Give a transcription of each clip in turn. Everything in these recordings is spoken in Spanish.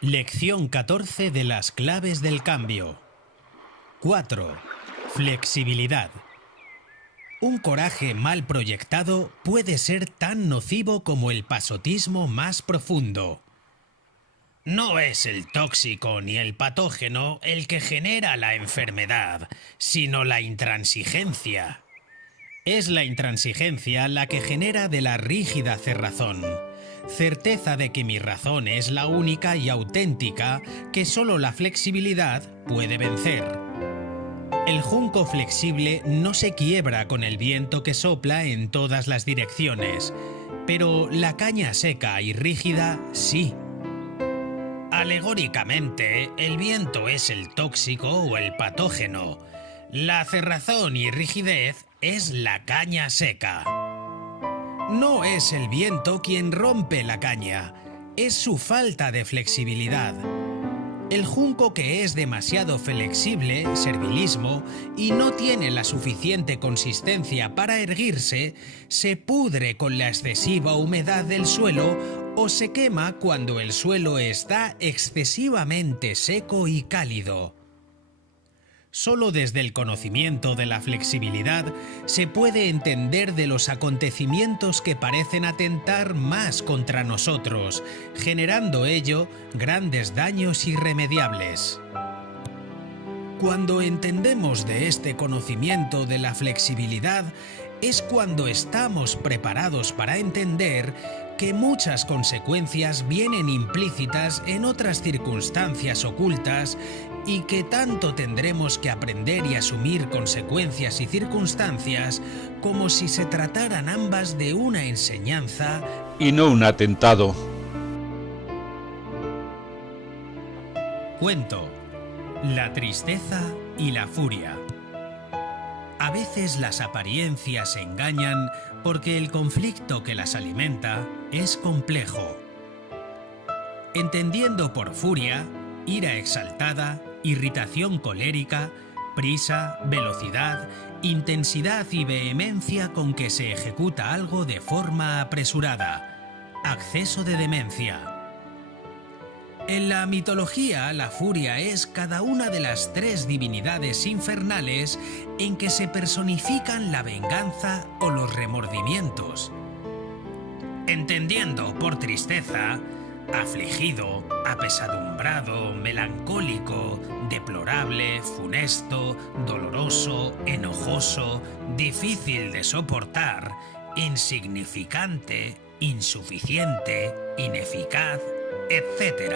Lección 14 de las claves del cambio. 4. Flexibilidad. Un coraje mal proyectado puede ser tan nocivo como el pasotismo más profundo. No es el tóxico ni el patógeno el que genera la enfermedad, sino la intransigencia. Es la intransigencia la que genera de la rígida cerrazón. Certeza de que mi razón es la única y auténtica que solo la flexibilidad puede vencer. El junco flexible no se quiebra con el viento que sopla en todas las direcciones, pero la caña seca y rígida sí. Alegóricamente, el viento es el tóxico o el patógeno. La cerrazón y rigidez es la caña seca. No es el viento quien rompe la caña, es su falta de flexibilidad. El junco que es demasiado flexible, servilismo, y no tiene la suficiente consistencia para erguirse, se pudre con la excesiva humedad del suelo o se quema cuando el suelo está excesivamente seco y cálido. Solo desde el conocimiento de la flexibilidad se puede entender de los acontecimientos que parecen atentar más contra nosotros, generando ello grandes daños irremediables. Cuando entendemos de este conocimiento de la flexibilidad, es cuando estamos preparados para entender que muchas consecuencias vienen implícitas en otras circunstancias ocultas y que tanto tendremos que aprender y asumir consecuencias y circunstancias como si se trataran ambas de una enseñanza y no un atentado. Cuento: la tristeza y la furia. A veces las apariencias engañan porque el conflicto que las alimenta es complejo. Entendiendo por furia, ira exaltada, irritación colérica, prisa, velocidad, intensidad y vehemencia con que se ejecuta algo de forma apresurada, acceso de demencia. En la mitología, la furia es cada una de las tres divinidades infernales en que se personifican la venganza o los remordimientos. Entendiendo por tristeza, afligido, apesadumbrado, melancólico, deplorable, funesto, doloroso, enojoso, difícil de soportar, insignificante, insuficiente, ineficaz, etc.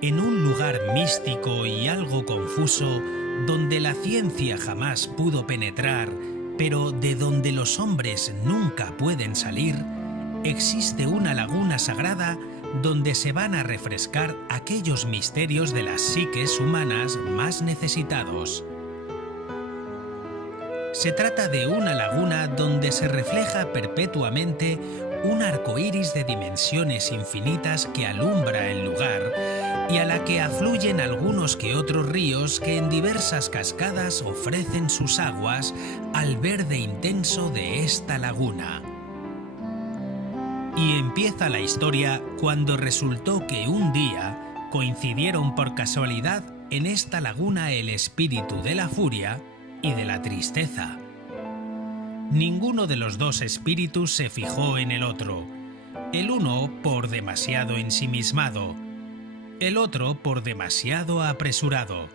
En un lugar místico y algo confuso, donde la ciencia jamás pudo penetrar, pero de donde los hombres nunca pueden salir, existe una laguna sagrada donde se van a refrescar aquellos misterios de las psiques humanas más necesitados. Se trata de una laguna donde se refleja perpetuamente un arco iris de dimensiones infinitas que alumbra el lugar y a la que afluyen algunos que otros ríos que en diversas cascadas ofrecen sus aguas al verde intenso de esta laguna. Y empieza la historia cuando resultó que un día coincidieron por casualidad en esta laguna el espíritu de la furia y de la tristeza. Ninguno de los dos espíritus se fijó en el otro, el uno por demasiado ensimismado, el otro por demasiado apresurado.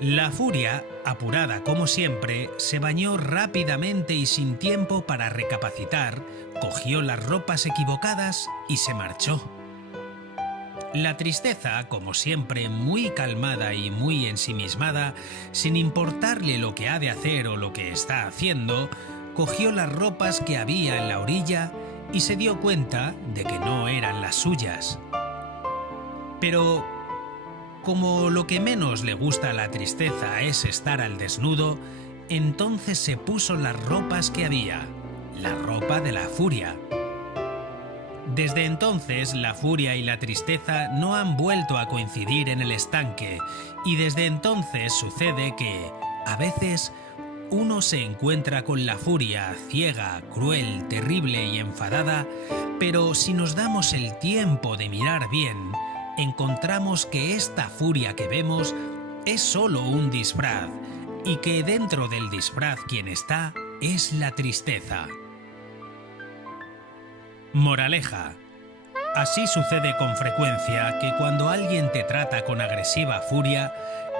La furia, apurada como siempre, se bañó rápidamente y sin tiempo para recapacitar, cogió las ropas equivocadas y se marchó. La tristeza, como siempre, muy calmada y muy ensimismada, sin importarle lo que ha de hacer o lo que está haciendo, cogió las ropas que había en la orilla y se dio cuenta de que no eran las suyas. Pero, como lo que menos le gusta a la tristeza es estar al desnudo, entonces se puso las ropas que había, la ropa de la furia. Desde entonces, la furia y la tristeza no han vuelto a coincidir en el estanque, y desde entonces sucede que, a veces, uno se encuentra con la furia ciega, cruel, terrible y enfadada, pero si nos damos el tiempo de mirar bien, encontramos que esta furia que vemos es solo un disfraz y que dentro del disfraz quien está es la tristeza. Moraleja. Así sucede con frecuencia que cuando alguien te trata con agresiva furia,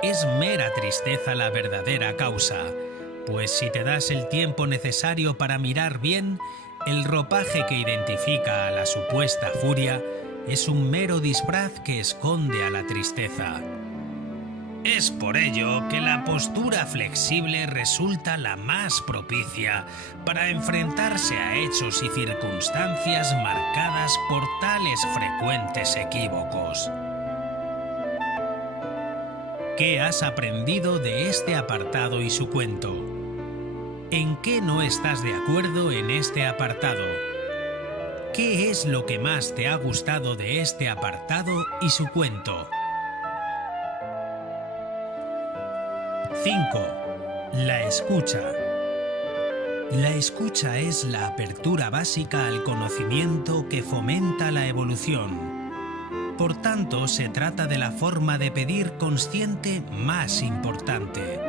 es mera tristeza la verdadera causa, pues si te das el tiempo necesario para mirar bien, el ropaje que identifica a la supuesta furia es un mero disfraz que esconde a la tristeza. Es por ello que la postura flexible resulta la más propicia para enfrentarse a hechos y circunstancias marcadas por tales frecuentes equívocos. ¿Qué has aprendido de este apartado y su cuento? ¿En qué no estás de acuerdo en este apartado? ¿Qué es lo que más te ha gustado de este apartado y su cuento? 5. La escucha. La escucha es la apertura básica al conocimiento que fomenta la evolución. Por tanto, se trata de la forma de pedir consciente más importante.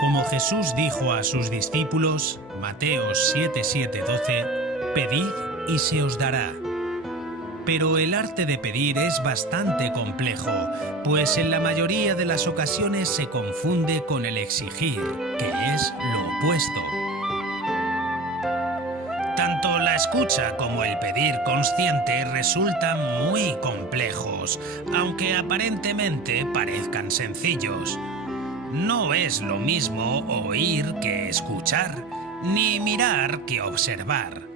Como Jesús dijo a sus discípulos, Mateo 7:12, pedid y se os dará. Pero el arte de pedir es bastante complejo, pues en la mayoría de las ocasiones se confunde con el exigir, que es lo opuesto. Tanto la escucha como el pedir consciente resultan muy complejos, aunque aparentemente parezcan sencillos. No es lo mismo oír que escuchar, ni mirar que observar.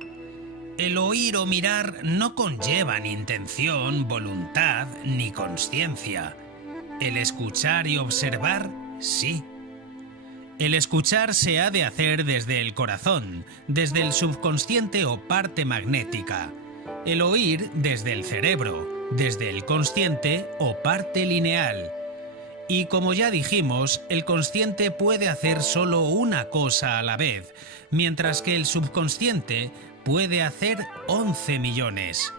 El oír o mirar no conllevan intención, voluntad ni consciencia. El escuchar y observar, sí. El escuchar se ha de hacer desde el corazón, desde el subconsciente o parte magnética. El oír desde el cerebro, desde el consciente o parte lineal. Y como ya dijimos, el consciente puede hacer solo una cosa a la vez, mientras que el subconsciente puede hacer 11 millones.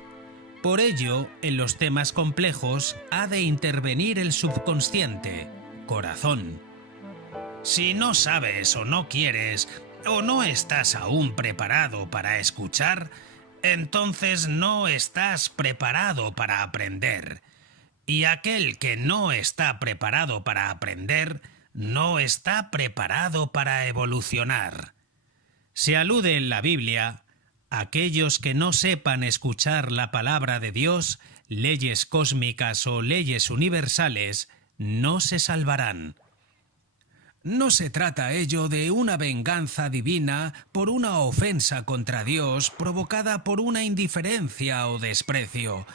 Por ello, en los temas complejos ha de intervenir el subconsciente, corazón. Si no sabes o no quieres o no estás aún preparado para escuchar, entonces no estás preparado para aprender. Y aquel que no está preparado para aprender, no está preparado para evolucionar. Se alude en la Biblia: aquellos que no sepan escuchar la palabra de Dios, leyes cósmicas o leyes universales, no se salvarán. No se trata ello de una venganza divina por una ofensa contra Dios provocada por una indiferencia o desprecio,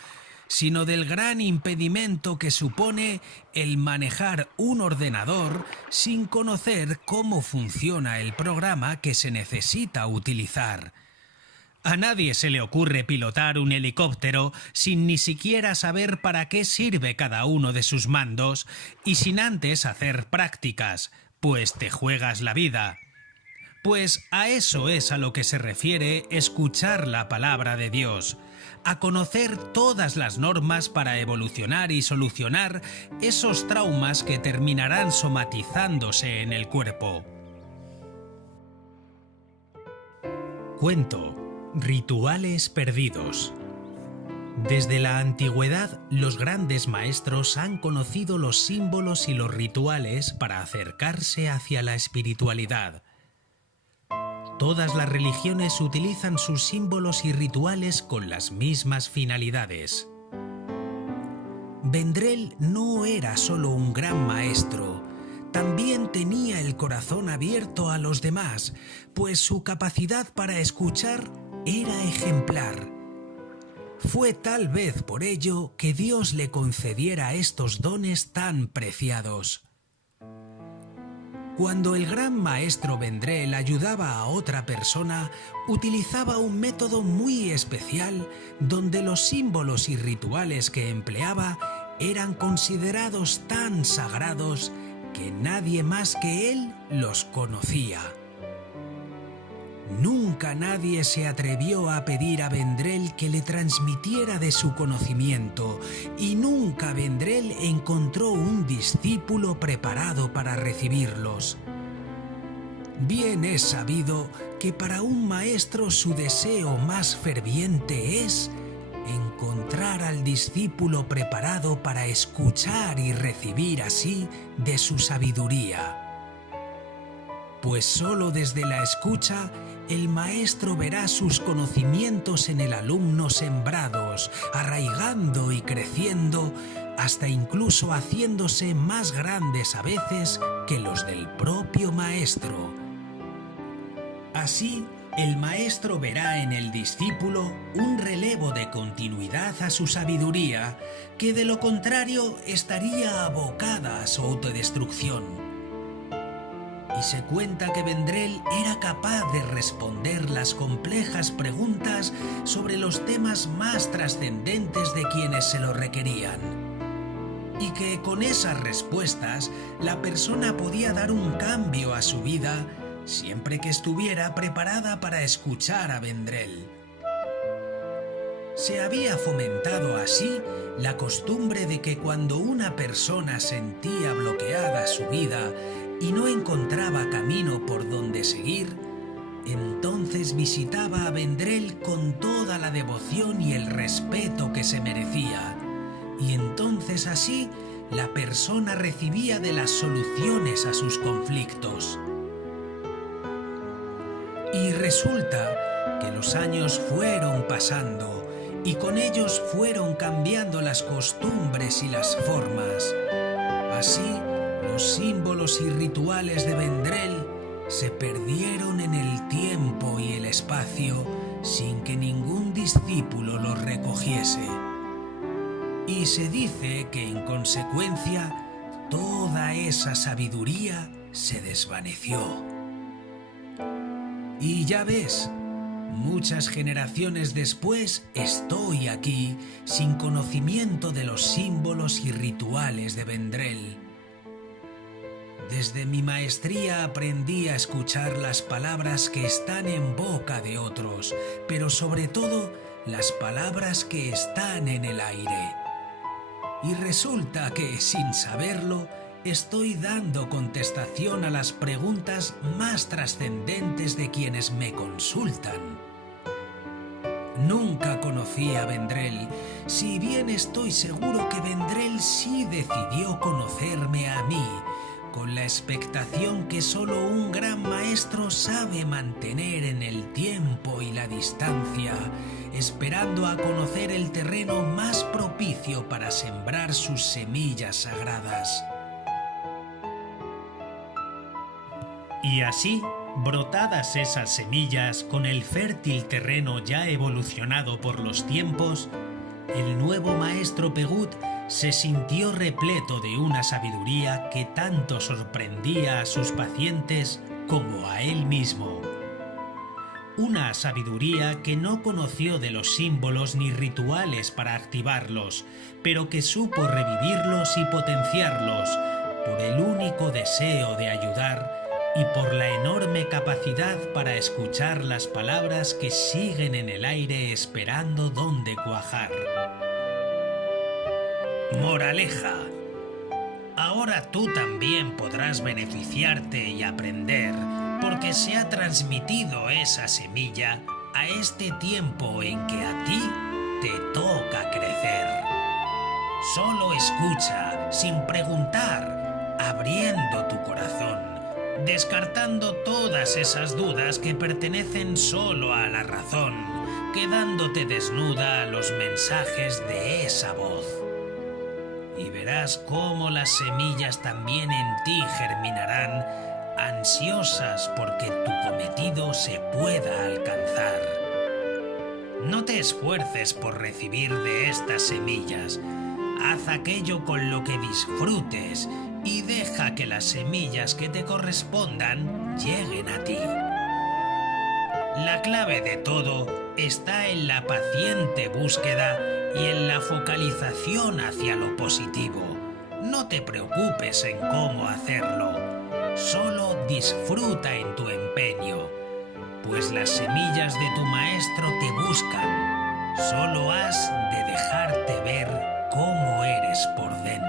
sino del gran impedimento que supone el manejar un ordenador sin conocer cómo funciona el programa que se necesita utilizar. A nadie se le ocurre pilotar un helicóptero sin ni siquiera saber para qué sirve cada uno de sus mandos y sin antes hacer prácticas, pues te juegas la vida. Pues a eso es a lo que se refiere escuchar la palabra de Dios, a conocer todas las normas para evolucionar y solucionar esos traumas que terminarán somatizándose en el cuerpo. Cuento. Rituales perdidos. Desde la antigüedad, los grandes maestros han conocido los símbolos y los rituales para acercarse hacia la espiritualidad. Todas las religiones utilizan sus símbolos y rituales con las mismas finalidades. Vendrell no era solo un gran maestro, también tenía el corazón abierto a los demás, pues su capacidad para escuchar era ejemplar. Fue tal vez por ello que Dios le concediera estos dones tan preciados. Cuando el gran maestro Vendrell ayudaba a otra persona, utilizaba un método muy especial donde los símbolos y rituales que empleaba eran considerados tan sagrados que nadie más que él los conocía. Nunca nadie se atrevió a pedir a Vendrell que le transmitiera de su conocimiento, y nunca Vendrell encontró un discípulo preparado para recibirlos. Bien es sabido que para un maestro su deseo más ferviente es encontrar al discípulo preparado para escuchar y recibir así de su sabiduría. Pues sólo desde la escucha el maestro verá sus conocimientos en el alumno sembrados, arraigando y creciendo, hasta incluso haciéndose más grandes a veces que los del propio maestro. Así, el maestro verá en el discípulo un relevo de continuidad a su sabiduría, que de lo contrario estaría abocada a su autodestrucción. Y se cuenta que Vendrell era capaz de responder las complejas preguntas sobre los temas más trascendentes de quienes se lo requerían. Y que con esas respuestas la persona podía dar un cambio a su vida siempre que estuviera preparada para escuchar a Vendrell. Se había fomentado así la costumbre de que cuando una persona sentía bloqueada su vida y no encontraba camino por donde seguir, entonces visitaba a Vendrell con toda la devoción y el respeto que se merecía, y entonces así la persona recibía de las soluciones a sus conflictos. Y resulta que los años fueron pasando y con ellos fueron cambiando las costumbres y las formas. Así, los símbolos y rituales de Vendrell se perdieron en el tiempo y el espacio sin que ningún discípulo los recogiese. Y se dice que en consecuencia toda esa sabiduría se desvaneció. Y ya ves, muchas generaciones después estoy aquí sin conocimiento de los símbolos y rituales de Vendrell. Desde mi maestría aprendí a escuchar las palabras que están en boca de otros, pero sobre todo las palabras que están en el aire. Y resulta que, sin saberlo, estoy dando contestación a las preguntas más trascendentes de quienes me consultan. Nunca conocí a Vendrell, si bien estoy seguro que Vendrell sí decidió conocerme a mí, con la expectación que solo un gran maestro sabe mantener en el tiempo y la distancia, esperando a conocer el terreno más propicio para sembrar sus semillas sagradas. Y así, brotadas esas semillas con el fértil terreno ya evolucionado por los tiempos, el nuevo maestro Pegut se sintió repleto de una sabiduría que tanto sorprendía a sus pacientes como a él mismo. Una sabiduría que no conoció de los símbolos ni rituales para activarlos, pero que supo revivirlos y potenciarlos por el único deseo de ayudar y por la enorme capacidad para escuchar las palabras que siguen en el aire esperando dónde cuajar. Moraleja: ahora tú también podrás beneficiarte y aprender, porque se ha transmitido esa semilla a este tiempo en que a ti te toca crecer. Solo escucha, sin preguntar, abriendo tu corazón, descartando todas esas dudas que pertenecen solo a la razón, quedándote desnuda a los mensajes de esa voz. Y verás cómo las semillas también en ti germinarán, ansiosas porque tu cometido se pueda alcanzar. No te esfuerces por recibir de estas semillas. Haz aquello con lo que disfrutes y deja que las semillas que te correspondan lleguen a ti. La clave de todo está en la paciente búsqueda y en la focalización hacia lo positivo, No te preocupes en cómo hacerlo, solo disfruta en tu empeño, pues las semillas de tu maestro te buscan. Solo has de dejarte ver cómo eres por dentro.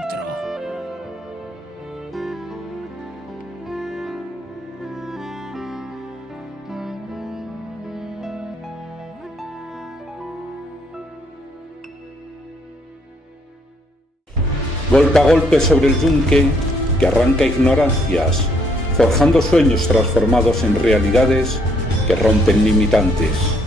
Golpe a golpe sobre el yunque que arranca ignorancias, forjando sueños transformados en realidades que rompen limitantes.